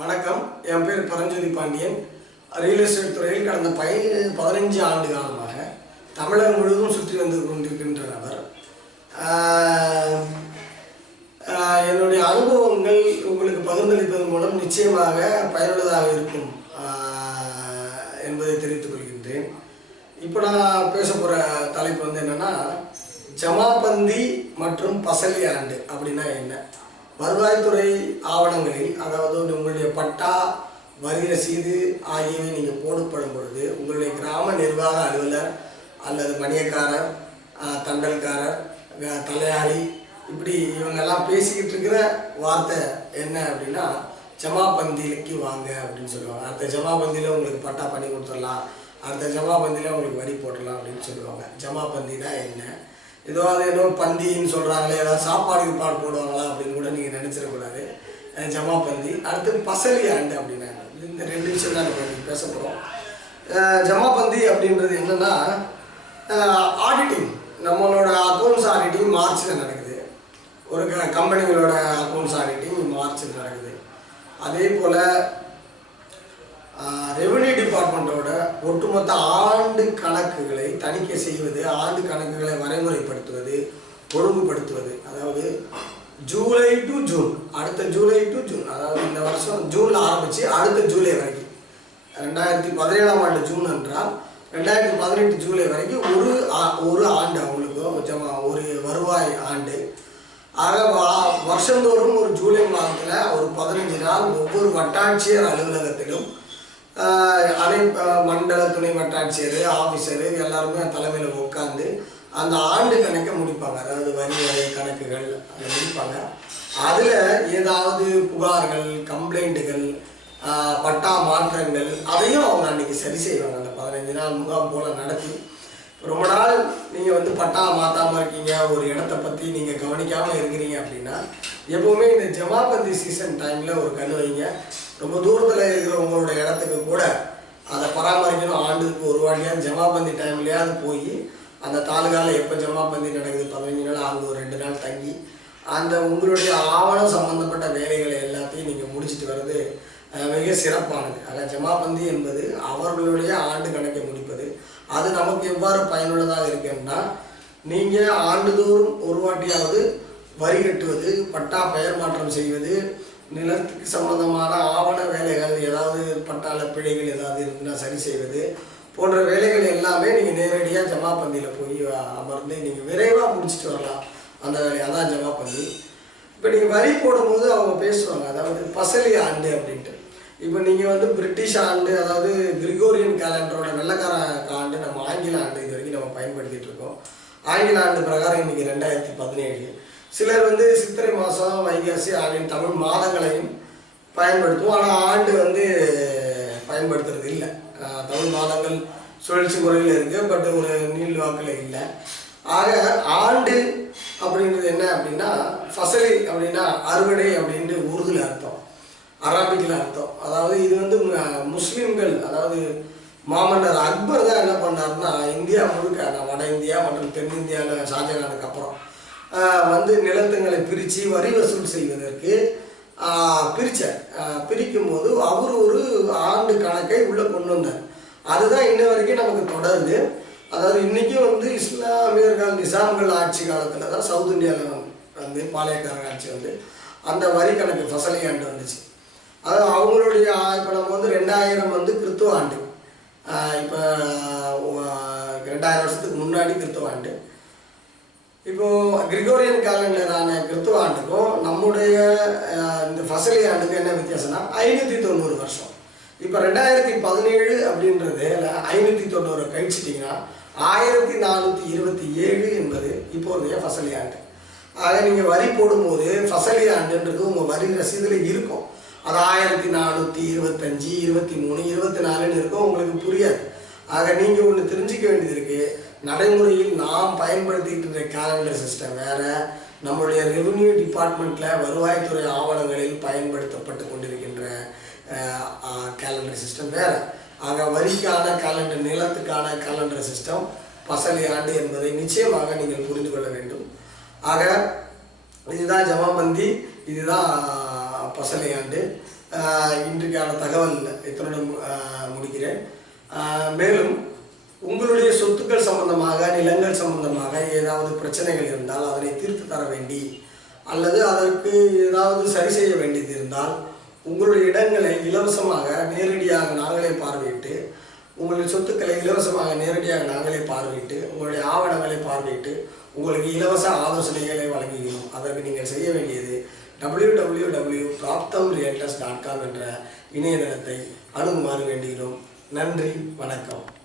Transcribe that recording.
வணக்கம். என் பேர் Paranjothi Pandian. Real estate துறையில் கடந்த பை பதினஞ்சு ஆண்டு காலமாக தமிழகம் முழுவதும் சுற்றி வந்து கொண்டிருக்கின்ற நபர். என்னுடைய அனுபவங்கள் உங்களுக்கு பகிர்ந்தளிப்பதன் மூலம் நிச்சயமாக பயனுள்ளதாக இருக்கும் என்பதை தெரிவித்துக் கொள்கின்றேன். இப்போ நான் பேச போகிற தலைப்பு வந்து என்னென்னா ஜமாபந்தி மற்றும் பசலி ஆண்டு அப்படின்னா என்ன? வருவாய்த்துறை ஆவணங்களில் அதாவது உங்களுடைய பட்டா வரி ரசீது ஆகியவை நீங்கள் போடப்படும் பொழுது உங்களுடைய கிராம நிர்வாக அலுவலர் அல்லது மணியக்காரர் தண்டல்காரர் தலையாளி இப்படி இவங்கெல்லாம் பேசிக்கிட்டு இருக்கிற வார்த்தை என்ன அப்படின்னா ஜமாபந்திக்கு வாங்க அப்படின்னு சொல்லுவாங்க. அடுத்த ஜமாபந்தியில் உங்களுக்கு பட்டா பண்ணி கொடுத்துடலாம். அடுத்த ஜமாபந்தியில் உங்களுக்கு வரி போட்டுடலாம் அப்படின்னு சொல்லுவாங்க. ஜமாபந்தினா என்ன? ஏதோ அது ஏதோ பந்தின்னு சொல்கிறாங்களே ஏதாவது சாப்பாடு கீப்பாடு போடுவாங்களா அப்படின்னு கூட நீங்கள் நினச்சிடக்கூடாது ஜமா பந்தி. அடுத்து பசலி ஆண்டு அப்படின்னா இந்த ரெண்டு விஷயம் தான் நம்ம பேச போகிறோம் ஜமாபந்தி அப்படின்றது என்னென்னா ஆடிட்டிங் நம்மளோட அக்கௌண்ட்ஸ் ஆடிட்டிங் மார்ச்சில் நடக்குது. ஒரு க கம்பெனிகளோட அக்கௌண்ட்ஸ் ஆடிட்டிங் மார்ச்சில் நடக்குது. அதே போல் ரெவன்யூ டிபார்ட்மெண்ட்டோட ஒட்டுமொத்த ஆண்டு கணக்குகளை தணிக்கை செய்வது ஆண்டு கணக்குகளை வரைமுறைப்படுத்துவது ஒழுங்குபடுத்துவது. அதாவது ஜூலை டு ஜூன் அடுத்த ஜூலை டு ஜூன். அதாவது இந்த வருஷம் ஜூனில் ஆரம்பித்து அடுத்த ஜூலை வரைக்கும். ரெண்டாயிரத்தி பதினேழாம் ஆண்டு ஜூன் என்றால் ரெண்டாயிரத்தி பதினெட்டு ஜூலை வரைக்கும் ஒரு ஆ- ஒரு ஆண்டு அவங்களுக்கு கொஞ்சமாக ஒரு வருவாய் ஆண்டு. ஆக வா- வருஷந்தோறும் ஒரு ஜூலை மாதத்தில் ஒரு பதினஞ்சு நாள் ஒவ்வொரு வட்டாட்சியர் அலுவலகத்திலும் ஆஹ், மண்டல துணை வட்டாட்சியர் ஆஃபீஸரு எல்லாருமே தலைமையில் உட்காந்து அந்த ஆண்டு கணக்கை முடிப்பாங்க. அதாவது வரி வரை கணக்குகள் அதை முடிப்பாங்க. அதில் ஏதாவது புகார்கள் கம்ப்ளைண்ட்டுகள் பட்டா மாற்றங்கள் அதையும் அவங்க அன்னைக்கு சரி செய்வாங்க. அந்த பதினஞ்சு நாள் முகாம் போல் நடத்தி. ரொம்ப நாள் நீங்கள் வந்து பட்டா மாற்றாமல் இருக்கீங்க. ஒரு இடத்த பற்றி நீங்கள் கவனிக்காமல் இருக்கிறீங்க அப்படின்னா எப்போவுமே இந்த ஜமாபந்தி சீசன் டைமில் ஒரு கல் வைங்க. ரொம்ப தூரத்தில் இருக்கிறவங்களோட இடத்துக்கு கூட அதை பராமரிக்கணும். ஆண்டுக்கு ஒரு வாட்டியாக ஜமாபந்தி டைம்லையாவது போய் அந்த தாலுகாவில் எப்போ ஜமாபந்தி நடக்குது? பதினஞ்சு நாள் ஆகுது ஒரு ரெண்டு நாள் தங்கி அந்த உங்களுடைய ஆவணம் சம்மந்தப்பட்ட வேலைகளை எல்லாத்தையும் நீங்கள் முடிச்சுட்டு வர்றது மிக சிறப்பானது. ஆனால் ஜமாபந்தி என்பது அவர்களுடைய ஆண்டு கணக்கை முடிப்பது. அது நமக்கு எவ்வாறு பயனுள்ளதாக இருக்குன்னா நீங்கள் ஆண்டுதோறும் ஒரு வாட்டியாவது வரி கட்டுவது பட்டா பெயர் மாற்றம் செய்வது நிலத்துக்கு சம்பந்தமான ஆவண வேலைகள் ஏதாவது பட்டால பிழைகள் ஏதாவது இருக்குன்னா சரி செய்வது போன்ற வேலைகள் எல்லாமே நீங்கள் நேரடியாக ஜமாபந்தியில் போய் அமர்ந்து நீங்கள் விரைவாக முடிச்சுட்டு வரலாம் அந்த வேலையை. அதான் ஜமாபந்தி. இப்போ நீங்கள் வரி போடும்போது அவங்க பேசுவாங்க அதாவது பசலி ஆண்டு அப்படின்ட்டு. இப்போ நீங்கள் வந்து பிரிட்டிஷ் ஆண்டு அதாவது கிரிகோரியன் கேலண்டரோட வெள்ளக்கார ஆண்டு நம்ம ஆங்கில ஆண்டு இது வரைக்கும் நம்ம பயன்படுத்திகிட்டு இருக்கோம். ஆங்கில ஆண்டு பிரகாரம் இன்னைக்கு ரெண்டாயிரத்தி பதினேழு. சிலர் வந்து சித்திரை மாதம் வைகாசி ஆகிய தமிழ் மாதங்களையும் பயன்படுத்துவோம் ஆனால் ஆண்டு வந்து பயன்படுத்துறது இல்லை. தமிழ் மாதங்கள் சுழற்சி முறையில் இருக்குது பட் ஒரு நீள் வாக்கில் இல்லை. ஆக ஆண்டு அப்படின்றது என்ன அப்படின்னா ஃபசலி அப்படின்னா அறுவடை அப்படின்ட்டு உருதுல அர்த்தம். அராபிக்கில் அர்த்தம். அதாவது இது வந்து முஸ்லீம்கள் அதாவது மாமன்னர் அக்பர் தான் என்ன பண்ணாருன்னா இந்தியா முழுக்க வட இந்தியா மற்றும் தென்னிந்தியாவில் ஷாஜகானுக்கு அப்புறம் வந்து நிலத்துங்களை பிரித்து வரி வசூல் செய்வதற்கு பிரித்தார் பிரிக்கும் போது அவர் ஒரு ஆண்டு கணக்கை உள்ளே கொண்டு வந்தார். அதுதான் இன்ன வரைக்கும் நமக்கு தொடருது. அதாவது இன்றைக்கும் வந்து இஸ்லாமியர்கள் நிசாம்கள் ஆட்சி காலத்தில் தான் சவுத் இந்தியாவில் வந்து வந்து பாளையக்காரர் ஆட்சி வந்து அந்த வரி கணக்கு ஃபசலி ஆண்டு வந்துச்சு. அது அவங்களுடைய இப்போ நம்ம வந்து ரெண்டாயிரம் வந்து கிறித்துவ ஆண்டு இப்போ ரெண்டாயிரம் வருஷத்துக்கு முன்னாடி கிறித்துவ ஆண்டு இப்போ கிரிகோரியன் கேலண்டரான கிறித்துவ ஆண்டுக்கும் நம்முடைய இந்த ஃபசலி ஆண்டுக்கும் என்ன வித்தியாசம்னா ஐநூற்றி தொண்ணூறு வருஷம். இப்போ ரெண்டாயிரத்தி பதினேழு அப்படின்றது ஐநூற்றி தொண்ணூறு கழிச்சிட்டிங்கன்னா ஆயிரத்தி நானூற்றி இருபத்தி ஏழு என்பது இப்போதைய ஃபசலி ஆண்டு. ஆக நீங்கள் வரி போடும்போது ஃபசலி ஆண்டுன்றது உங்கள் வரி ரசீதில் இருக்கும். அது ஆயிரத்தி நானூற்றி இருபத்தஞ்சி இருபத்தி மூணு இருபத்தி நாலுன்னு இருக்கும் உங்களுக்கு புரியாது. ஆக நீங்கள் ஒன்று தெரிஞ்சுக்க வேண்டியது இருக்குது நடைமுறையில் நாம் பயன்படுத்திட்டு இருக்கிற கேலண்டர் சிஸ்டம் வேற நம்மளுடைய ரெவென்யூ டிபார்ட்மெண்ட்டில் வருவாய்த்துறை ஆவணங்களில் பயன்படுத்தப்பட்டு கொண்டிருக்கின்ற கேலண்டர் சிஸ்டம் வேற. ஆக வரிக்கான கேலண்டர் நிலத்துக்கான கேலண்டர் சிஸ்டம் பசலி ஆண்டு என்பதை நிச்சயமாக நீங்கள் புரிந்து கொள்ள வேண்டும். ஆக இதுதான் ஜமாபந்தி இதுதான் பசலை ஆண்டு. இன்றைக்கான தகவல் இத்துடன் முடிக்கிறேன். மேலும் உங்களுடைய சொத்துக்கள் சம்பந்தமாக நிலங்கள் சம்பந்தமாக ஏதாவது பிரச்சனைகள் இருந்தால் அதனை தீர்த்து தர வேண்டி அல்லது அதற்கு ஏதாவது சரி செய்ய வேண்டியது இருந்தால் உங்களுடைய இடங்களை இலவசமாக நேரடியாக நாங்களே பார்வையிட்டு உங்களுடைய சொத்துக்களை இலவசமாக நேரடியாக நாங்களே பார்வையிட்டு உங்களுடைய ஆவணங்களை பார்வையிட்டு உங்களுக்கு இலவச ஆலோசனைகளை வழங்குகிறோம். அதற்கு நீங்கள் செய்ய வேண்டியது W W W Prabtham realtors dot com என்ற இணையதளத்தை அணுகுமாறு வேண்டுகிறோம். நன்றி வணக்கம்.